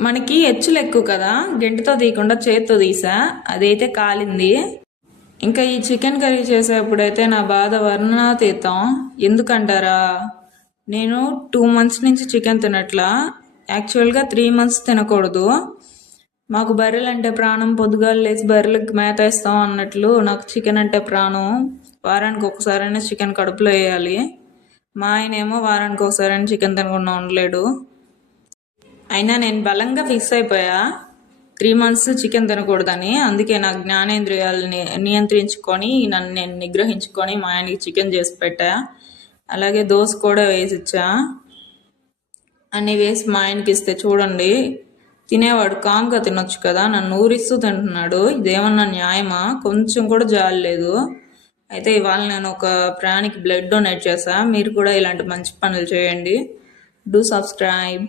మనకి హెచ్చులు ఎక్కువ కదా, గెంటితో తీయకుండా చేత్తో తీసా, అదైతే కాలింది. ఇంకా ఈ చికెన్ కర్రీ చేసేప్పుడైతే నా బాధ వర్ణనాతీతం. ఎందుకంటారా, నేను 2 months నుంచి చికెన్ తినట్లా. యాక్చువల్గా 3 months తినకూడదు. మాకు బర్రెలు అంటే ప్రాణం, పొద్దుగాలు లేచి బర్రెలకు మేత వేస్తాం అన్నట్లు నాకు చికెన్ అంటే ప్రాణం. వారానికి ఒకసారైనా చికెన్ కడుపులో వేయాలి. మా ఆయన ఏమో వారానికి ఒకసారైనా చికెన్ తినకుండా ఉండలేడు. అయినా నేను బలంగా ఫిక్స్ అయిపోయా 3 months చికెన్ తినకూడదని. అందుకే నా జ్ఞానేంద్రియాలని నియంత్రించుకొని నన్ను నేను నిగ్రహించుకొని మా ఆయనకి చికెన్ చేసి పెట్టా. అలాగే దోశ కూడా వేసిచ్చా. అన్నీ వేసి మా ఆయనకి ఇస్తే చూడండి, తినేవాడు కామ్గా తినొచ్చు కదా, నన్ను ఊరిస్తూ తింటున్నాడు. ఇదేమన్నా న్యాయమా? కొంచెం కూడా జాలి లేదు. అయితే ఇవాళ నేను ఒక ప్రాణికి బ్లడ్ డొనేట్ చేశా. మీరు కూడా ఇలాంటి మంచి పనులు చేయండి. Do subscribe.